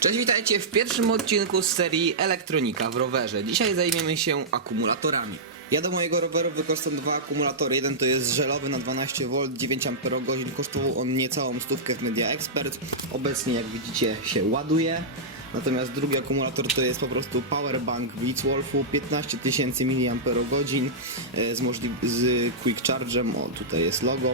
Cześć, witajcie w pierwszym odcinku z serii Elektronika w rowerze. Dzisiaj zajmiemy się akumulatorami. Ja do mojego roweru wykorzystam dwa akumulatory. Jeden to jest żelowy na 12V, 9 Ah. Kosztował on niecałą stówkę w Media Expert. Obecnie, jak widzicie, się ładuje. Natomiast drugi akumulator to jest po prostu powerbank Blitzwolfu 15 tysięcy mAh z, z quick chargem, o tutaj jest logo,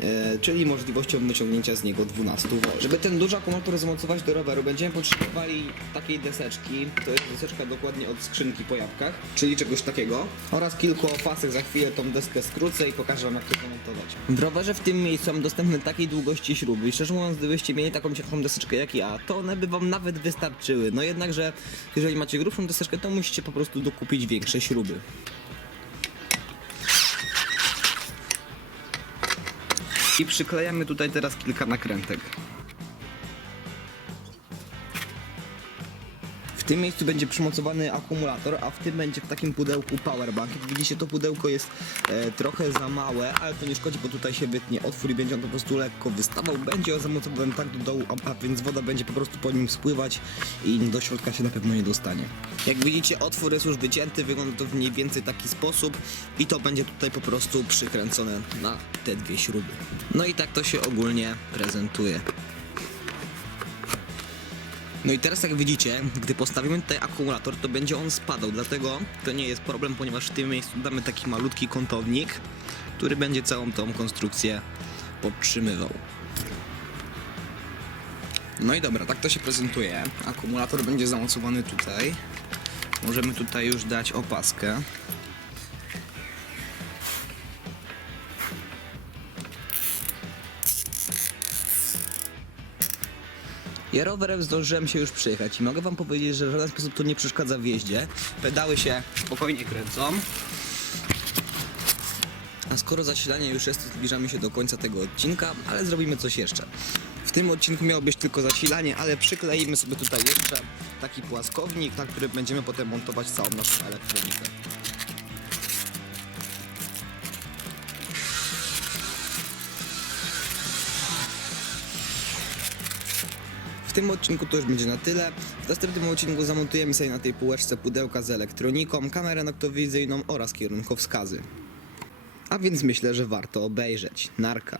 e, czyli możliwością wyciągnięcia z niego 12 V. Żeby ten duży akumulator zamocować do roweru będziemy potrzebowali takiej deseczki, to jest deseczka dokładnie od skrzynki po jabłkach, czyli czegoś takiego oraz kilku opasek, za chwilę tą deskę skrócę i pokażę wam jak to zamontować. W rowerze w tym miejscu są dostępne takiej długości śruby i szczerze mówiąc gdybyście mieli taką cienką deseczkę jak ja, to one by wam nawet wystarczyły. No jednakże jeżeli macie grubszą deseczkę to musicie po prostu dokupić większe śruby. I przyklejamy tutaj teraz kilka nakrętek. Tym miejscu będzie przymocowany akumulator, a w tym będzie w takim pudełku powerbank. Jak widzicie to pudełko jest e, trochę za małe, ale to nie szkodzi, bo tutaj się wytnie otwór i będzie on po prostu lekko wystawał. Będzie on zamocowany tak do dołu, a, a więc woda będzie po prostu po nim spływać i do środka się na pewno nie dostanie. Jak widzicie otwór jest już wycięty, wygląda to w mniej więcej taki sposób i to będzie tutaj po prostu przykręcone na te dwie śruby. No i tak to się ogólnie prezentuje. No i teraz jak widzicie, gdy postawimy tutaj akumulator, to będzie on spadał, dlatego to nie jest problem, ponieważ w tym miejscu damy taki malutki kątownik, który będzie całą tą konstrukcję podtrzymywał. No i dobra, tak to się prezentuje. Akumulator będzie zamocowany tutaj. Możemy tutaj już dać opaskę. Ja rowerem zdążyłem się już przyjechać i mogę wam powiedzieć, że w żaden sposób to nie przeszkadza w jeździe. Pedały się spokojnie kręcą. A skoro zasilanie już jest, to zbliżamy się do końca tego odcinka, ale zrobimy coś jeszcze. W tym odcinku miało być tylko zasilanie, ale przykleimy sobie tutaj jeszcze taki płaskownik, na który będziemy potem montować całą naszą elektronikę. W tym odcinku to już będzie na tyle. W następnym odcinku zamontujemy sobie na tej półeczce pudełka z elektroniką, kamerę noktowizyjną oraz kierunkowskazy. A więc myślę, że warto obejrzeć. Narka.